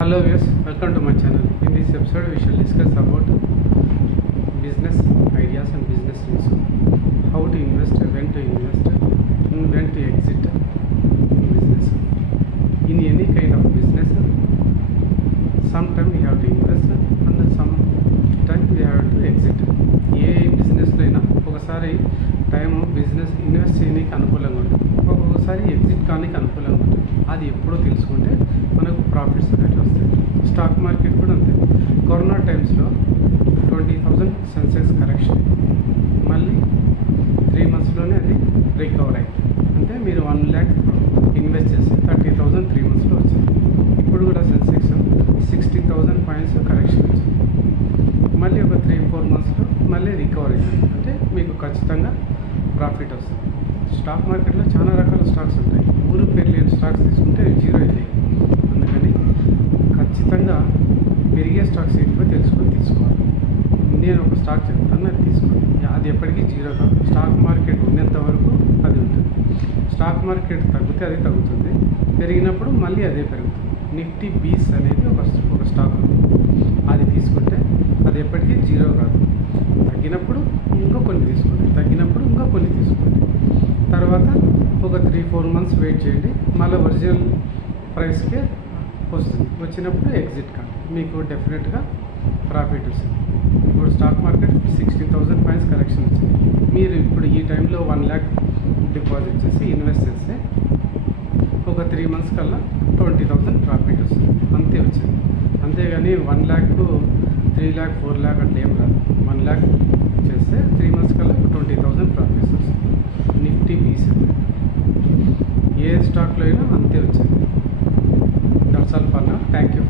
Hello viewers, welcome to my channel. In this episode we shall discuss about business ideas and business news. How to invest, when to invest, and when to exit in business. In any kind of business, sometime we have to invest and sometime we have to exit. ఏ బిజినెస్లో అయినా ఒకసారి time business invest చేయడానికి అనుకూలంగా ఉంటుంది, ఒక్కొక్కసారి exit కానీ అనుకూలంగా ఉంటుంది. అది ఎప్పుడో తెలుసుకుంటే మనకు ప్రాఫిట్స్ అనేవి వస్తాయి. స్టాక్ మార్కెట్ కూడా అంతే. కరోనా టైమ్స్లో 20,000 సెన్సెక్స్ కరెక్షన్, మళ్ళీ 3 monthsలోనే అది రికవర్ అయింది. అంటే మీరు 1 lakh ఇన్వెస్ట్ చేసి 30,000 3 monthsలో వచ్చింది. ఇప్పుడు కూడా సెన్సెక్స్ 60,000 పాయింట్స్ కరెక్షన్ వచ్చింది. మళ్ళీ ఒక 3-4 monthsలో మళ్ళీ రికవర్ అవుతుంది. అంటే మీకు ఖచ్చితంగా ప్రాఫిట్ వస్తుంది. స్టాక్ మార్కెట్లో చాలా రకాల స్టాక్స్ ఉంటాయి. ఊరు పేరు లేని స్టాక్స్ తీసుకుంటే జీరో అవుతాయి. అందుకని ఖచ్చితంగా పెరిగే స్టాక్స్ ఏంటో తెలుసుకొని తీసుకోవాలి. నేను ఒక స్టాక్ చెప్తాను, అది తీసుకోండి. అది ఎప్పటికీ జీరో కాదు. స్టాక్ మార్కెట్ ఉన్నంత వరకు అది ఉంటుంది. స్టాక్ మార్కెట్ తగ్గితే అది తగ్గుతుంది, పెరిగినప్పుడు మళ్ళీ అదే పెరుగుతుంది. నిఫ్టీ బీస్ అనేది ఒక స్టాక్ ఉంది. అది తీసుకుంటే అది ఎప్పటికీ జీరో కాదు. తగ్గినప్పుడు ఇంకా కొన్ని తీసుకోండి, తగ్గినప్పుడు ఇంకా కొన్ని తీసుకోండి. తర్వాత ఒక 3-4 months వెయిట్ చేయండి, మళ్ళీ ఒరిజినల్ ప్రైస్కే వస్తుంది. వచ్చినప్పుడు ఎగ్జిట్ కాదు, మీకు డెఫినెట్గా ప్రాఫిట్ వస్తుంది. ఇప్పుడు స్టాక్ మార్కెట్ 60,000 పాయింట్స్ కరెక్షన్ వచ్చింది. మీరు ఇప్పుడు ఈ టైంలో 1 lakh డిపాజిట్ చేసి ఇన్వెస్ట్ చేస్తే ఒక 3 months కల్లా 20,000 ప్రాఫిట్ వస్తుంది. అంతే వచ్చింది. అంతేగాని 1 lakh 3 lakh 4 lakh అట్లా ఏం రాదు. 1 lakh చేస్తే 3 months కల్లా 20,000 ప్రాఫిట్స్ వస్తుంది. నిఫ్టీ బీసీ ఏ స్టాక్లో అయినా అంతే వచ్చింది. That's all for now. Thank you.